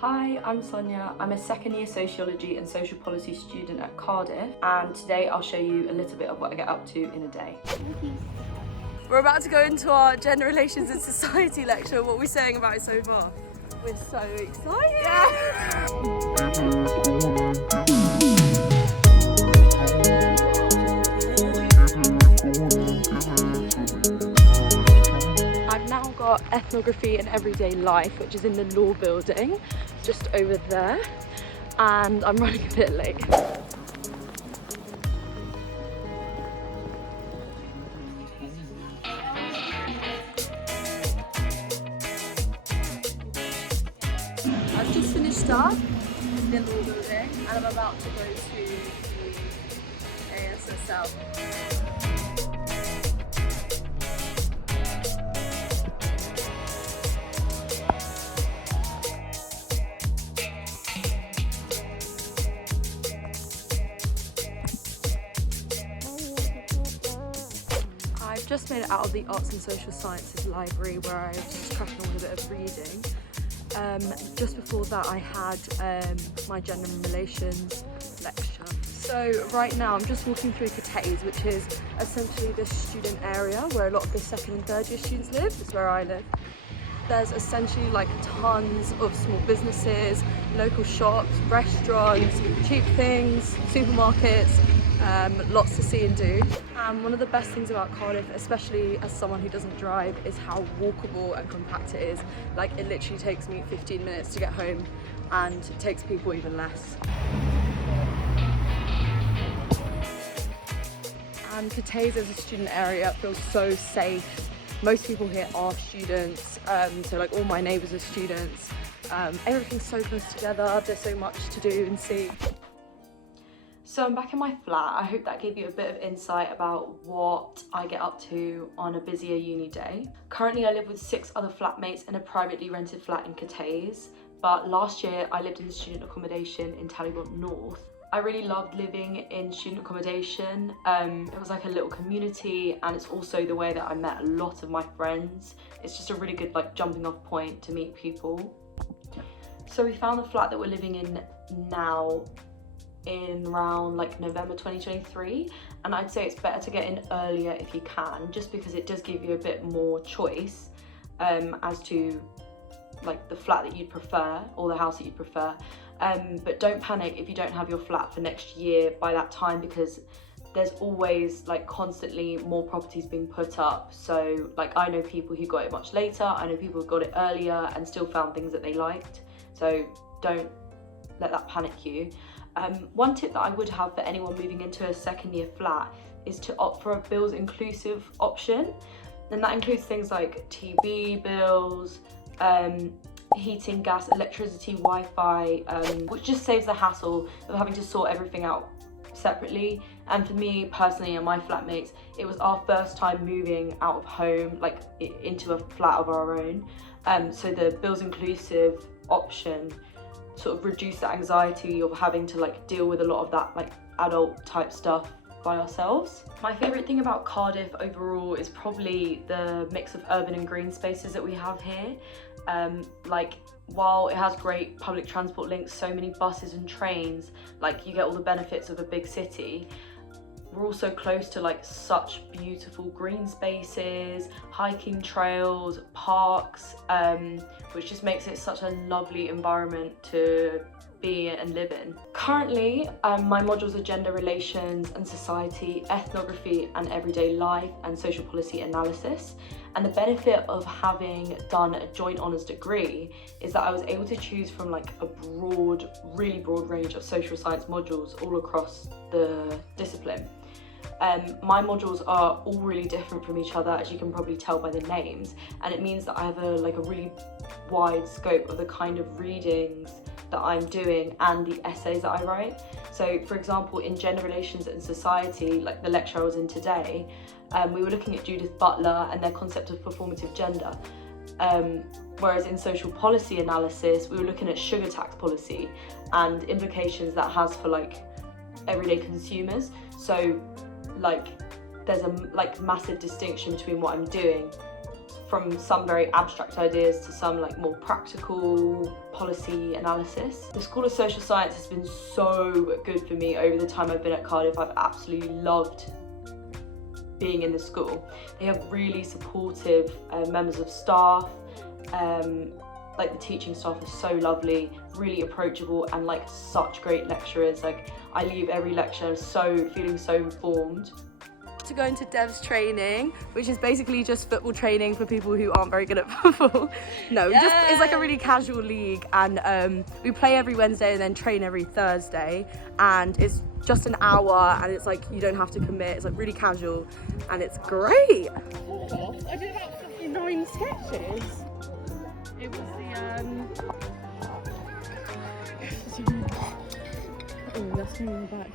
Hi, I'm Sonya. I'm a second year Sociology and Social Policy student at Cardiff, and today I'll show you a little bit of what I get up to in a day. We're about to go into our Gender Relations and Society lecture. What are we saying about it so far? We're so excited! Yeah! I've now got Ethnography and Everyday Life, which is in the Law Building, just over there, and I'm running a bit late. I've just finished up in the Law Building and I'm about to go to the ASSL. I've just made it out of the Arts and Social Sciences library where I was just cracking on with a bit of reading. Just before that I had my Gender Relations lecture. So right now I'm just walking through Cathays, which is essentially the student area where a lot of the second and third year students live. It's where I live. There's essentially like tons of small businesses, local shops, restaurants, cheap things, supermarkets, lots to see and do. And one of the best things about Cardiff, especially as someone who doesn't drive, is how walkable and compact it is. Like, it literally takes me 15 minutes to get home, and it takes people even less. And Cathays as a student area feels so safe. Most people here are students, so like all my neighbours are students. Everything's so close together, there's so much to do and see. So I'm back in my flat. I hope that gave you a bit of insight about what I get up to on a busier uni day. Currently I live with 6 other flatmates in a privately rented flat in Cathays, but last year I lived in the student accommodation in Talleyrand North. I really loved living in student accommodation. It was like a little community, and it's also the way that I met a lot of my friends. It's just a really good like jumping off point to meet people. So we found the flat that we're living in now in around like November 2023, and I'd say it's better to get in earlier if you can, just because it does give you a bit more choice as to like the flat that you'd prefer or the house that you'd prefer. But don't panic if you don't have your flat for next year by that time, because there's always like constantly more properties being put up. So like I know people who got it much later, I know people who got it earlier and still found things that they liked. So don't let that panic you. One tip that I would have for anyone moving into a second year flat is to opt for a bills inclusive option. And that includes things like TV bills, heating, gas, electricity, Wi-Fi, which just saves the hassle of having to sort everything out separately. And for me personally and my flatmates, it was our first time moving out of home, like into a flat of our own. So the bills inclusive option sort of reduced the anxiety of having to like deal with a lot of that like adult type stuff by ourselves. My favourite thing about Cardiff overall is probably the mix of urban and green spaces that we have here. Like, while it has great public transport links, so many buses and trains, like you get all the benefits of a big city, we're also close to like such beautiful green spaces, hiking trails, parks, which just makes it such a lovely environment to be and live in. Currently, my modules are Gender Relations and Society, Ethnography and Everyday Life, and Social Policy Analysis. And the benefit of having done a joint honours degree is that I was able to choose from like a broad, really broad range of social science modules all across the discipline. My modules are all really different from each other, as you can probably tell by the names, and it means that I have a really wide scope of the kind of readings that I'm doing and the essays that I write. So for example, in Gender Relations and Society, like the lecture I was in today, we were looking at Judith Butler and their concept of performative gender. Whereas in social policy analysis, we were looking at sugar tax policy and implications that has for like everyday consumers. So like there's a massive distinction between what I'm doing from some very abstract ideas to some like more practical policy analysis. The School of Social Science has been so good for me over the time I've been at Cardiff. I've absolutely loved being in the school. They have really supportive members of staff. Like the teaching staff is so lovely, really approachable, and like such great lecturers. Like I leave every lecture feeling so informed. To go into devs training, which is basically just football training for people who aren't very good at football. No, it's like a really casual league, and we play every Wednesday and then train every Thursday, and it's just an hour, and it's like you don't have to commit. It's like really casual, and it's great. I did about 59 sketches. It was the oh, that's me in the back.